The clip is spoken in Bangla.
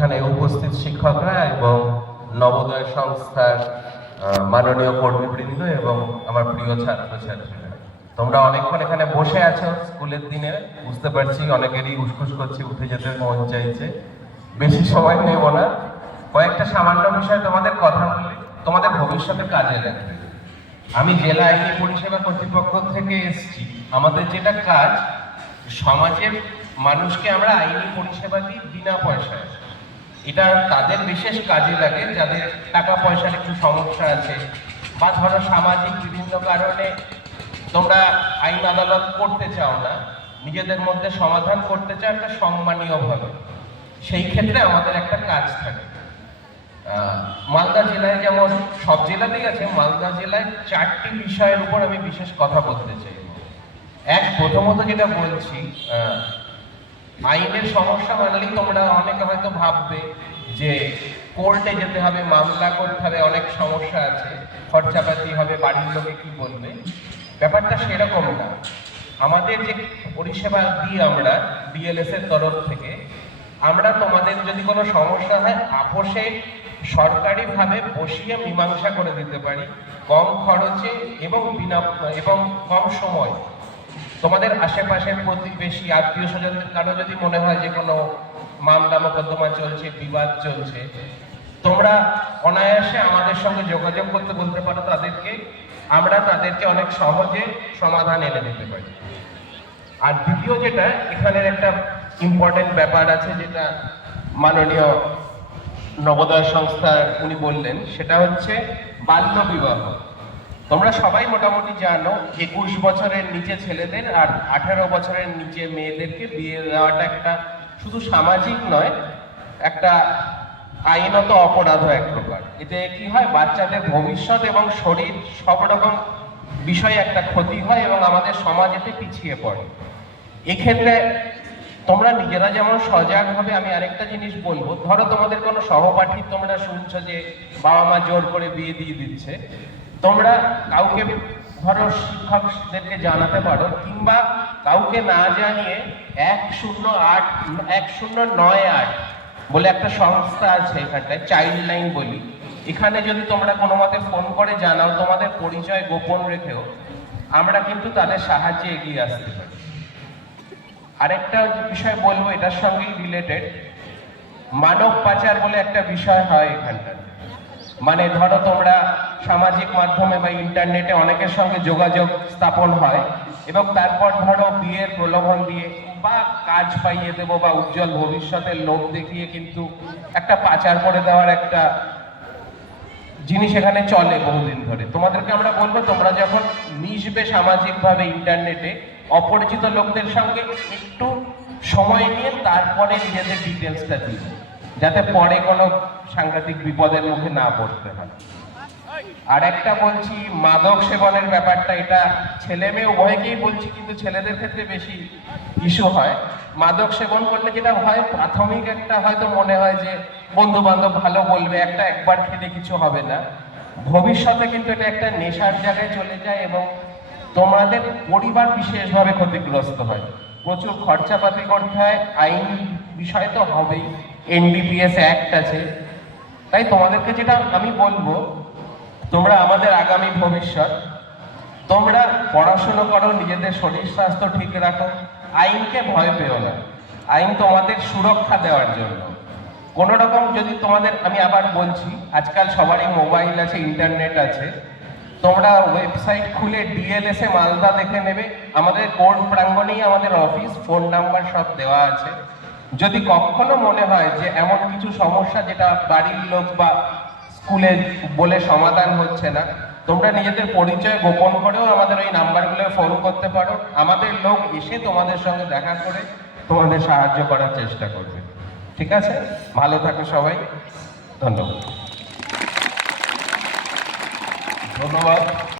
এখানে উপস্থিত শিক্ষকরা এবং নবোদয় সংস্থার মাননীয় কর্মীবৃন্দ এবং আমার প্রিয় ছাত্রছাত্রীরা, তোমরা অনেকক্ষণ এখানে বসে আছো স্কুলের দিনে, বুঝতে পারছি অনেকেরই উসখুস করছে, উঠে যেতে মন চাইছে। বেশি সময় নেব না, কয়েকটা সামান্য বিষয় তোমাদের কথা বলি, তোমাদের ভবিষ্যতে কাজে লাগবে। আমি জেলা আইনি পরিষেবা কর্তৃপক্ষ থেকে এসেছি। আমাদের যেটা কাজ, সমাজের মানুষকে আমরা আইনি পরিষেবা দিই বিনা পয়সায়। এটা তাদের বিশেষ কাজে লাগে যাদের টাকা পয়সার একটু সমস্যা আছে, বা ধরো সামাজিক বিভিন্ন কারণে তোমরা আইন আদালত করতে চাও না, নিজেদের মধ্যে সমাধান করতে চাও একটা সম্মানীয়ভাবে, সেই ক্ষেত্রে আমাদের একটা কাজ থাকে। মালদা জেলায় যেমন সব জেলাতেই আছে, মালদা জেলায় 4টি বিষয়ের উপর আমি বিশেষ কথা বলতে চাই। প্রথমত যেটা বলছি, আইনের সমস্যা মানলেই তোমরা অনেকে হয়তো ভাববে যে কোর্টে যেতে হবে, মামলা করতে হবে, অনেক সমস্যা আছে, খরচাপাতি হবে, বাড়ির লোকে কি বলবে। ব্যাপারটা সেরকম না। আমাদের যে পরিষেবা দিই আমরা ডিএলএস এর তরফ থেকে, আমরা তোমাদের যদি কোনো সমস্যা হয় আপোষে সরকারিভাবে বসিয়ে মীমাংসা করে দিতে পারি, কম খরচে এবং কম সময়। তোমাদের আশেপাশের প্রতিবেশী আত্মীয় স্বজনদের কারো যদি মনে হয় যে কোনো মামলা মোকদ্দমা চলছে, বিবাদ চলছে, তোমরা অনায়াসে আমাদের সঙ্গে যোগাযোগ করতে বলতে পারো তাদেরকে, আমরা তাদেরকে অনেক সহজে সমাধান এনে দিতে পারি। আর দ্বিতীয় যেটা, এখানের একটা ইম্পর্টেন্ট ব্যাপার আছে যেটা মাননীয় নবোদয় সংস্থার উনি বললেন, সেটা হচ্ছে বাল্য বিবাহ। তোমরা সবাই মোটামুটি জানো 21 বছরের নিচে ছেলেদের আর 18 বছরের নিচে মেয়েদেরকে বিয়ে দেওয়াটা একটা শুধু সামাজিক নয়, একটা আইনত অপরাধ এক প্রকার। এতে কি হয়, বাচ্চাদের ভবিষ্যৎ এবং শরীর সব রকম বিষয়ে একটা ক্ষতি হয় এবং আমাদের সমাজ এতে পিছিয়ে পড়ে। এক্ষেত্রে তোমরা নিজেরা যেমন সজাগ হবে, আমি আরেকটা জিনিস বলবো, ধরো তোমাদের কোনো সহপাঠী তোমরা শুনছো যে বাবা মা জোর করে বিয়ে দিয়ে দিচ্ছে, তোমরা কাউকে ধরো শিক্ষকদেরকে জানাতে পারো, কিংবা কাউকে না জানিয়ে 1098 বলে একটা সংস্থা আছে এখানটায়, চাইল্ড লাইন বলি, এখানে যদি তোমরা কোনো মতে ফোন করে জানাও, তোমাদের পরিচয় গোপন রেখেও, আমরা কিন্তু তাদের সাহায্যে এগিয়ে আসতে পারি। আরেকটা বিষয় বলবো, এটার সঙ্গেই রিলেটেড, মানব পাচার বলে একটা বিষয় হয় এখানটা। মানে ধরো তোমরা সামাজিক মাধ্যমে বা ইন্টারনেটে অনেকের সঙ্গে যোগাযোগ স্থাপন হয় এবং তারপর ধরো বিয়ের প্রলোভন দিয়ে বা কাজ পাইয়ে দেবো বা উজ্জ্বল ভবিষ্যতের লোভ দেখিয়ে কিন্তু একটা পাচার করে দেওয়ার একটা জিনিস এখানে চলে বহুদিন ধরে। তোমাদেরকে আমরা বলবো, তোমরা যখন মিশবে সামাজিকভাবে ইন্টারনেটে অপরিচিত লোকদের সঙ্গে, একটু সময় নিয়ে তারপরে নিজেদের ডিটেলসটা দিবে, যাতে পরে কোনো সাংঘাতিক বিপদের মুখে না পড়তে হয়। আর একটা বলছি, মাদক সেবনের ব্যাপারটা, এটা ছেলে মেয়ে উভয়কেই বলছি, কিন্তু ছেলেদের ক্ষেত্রে বেশি ইস্যু হয়। মাদক সেবন করলে যেটা হয়, প্রাথমিক একটা হয়তো মনে হয় যে বন্ধু বান্ধব ভালো বলবে, একবার খেলে কিছু হবে না, ভবিষ্যতে কিন্তু এটা একটা নেশার জায়গায় চলে যায় এবং তোমাদের পরিবার বিশেষভাবে ক্ষতিগ্রস্ত হয়, প্রচুর খরচাপাতি করতে হয়, আইন বিষয় তো হবেই, এনডিপিএস অ্যাক্ট আছে। তাই তোমাদেরকে যেটা আমি বলবো, তোমরা আমাদের আগামী ভবিষ্যৎ, তোমরা পড়াশোনা করো, নিজেদের শরীর স্বাস্থ্য ঠিক রাখো, আইনকে ভয় পেও না, আইন তোমাদের সুরক্ষা দেওয়ার জন্য। কোনো রকম যদি তোমাদের, আমি আবার বলছি, আজকাল সবারই মোবাইল আছে, ইন্টারনেট আছে, তোমরা ওয়েবসাইট খুলে ডিএলএস এ মালদা দেখে নেবে, আমাদের কোর্ট প্রাঙ্গণেই আমাদের অফিস, ফোন নাম্বার সব দেওয়া আছে। যদি কখনো মনে হয় যে এমন কিছু সমস্যা যেটা বাড়ির লোক বা স্কুলে বলে সমাধান হচ্ছে না, তোমরা নিজেদের পরিচয় গোপন করেও আমাদের ওই নাম্বারগুলো ফোন করতে পারো, আমাদের লোক এসে তোমাদের সঙ্গে দেখা করে তোমাদের সাহায্য করার চেষ্টা করবে। ঠিক আছে, ভালো থাকো সবাই, ধন্যবাদ।